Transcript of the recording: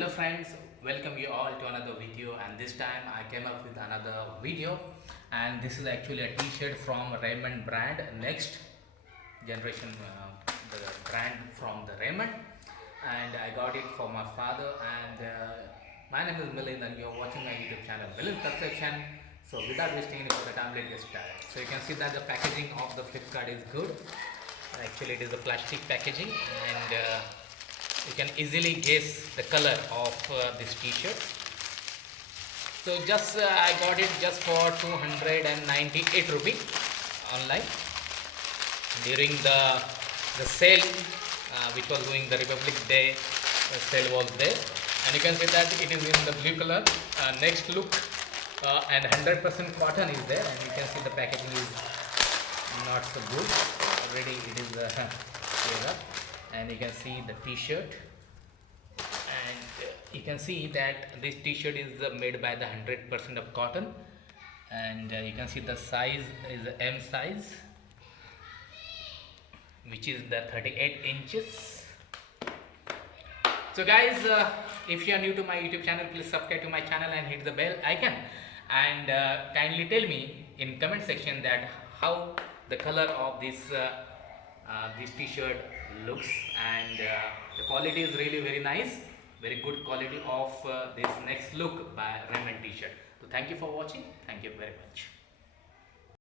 Hello friends, welcome you all to another video, and this time I came up with another video, and this is actually a t-shirt from Raymond brand, next generation, the brand from the Raymond, and I got it for my father. And my name is Milind and you're watching my YouTube channel Milind Perception. So without wasting any further time, let's get started. So you can see that the packaging of the Flipkart is good. Actually it is a plastic packaging, and you can easily guess the color of this t-shirt. So just I got it just for 298 rupees online during the sale, which was doing the Republic Day sale was there, and you can see that it is in the blue color. Next look, and 100% cotton is there, and you can see the packaging is not so good. Already it is cleared up, and you can see the t-shirt, and you can see that this t-shirt is made by the 100% of cotton, and you can see the size is the M size, which is the 38 inches. So guys, if you are new to my YouTube channel, please subscribe to my channel and hit the bell icon, and kindly tell me in comment section that how the color of this t-shirt looks, and the quality is really very nice, very good quality of this next look by Raymond t-shirt. So thank you for watching, thank you very much.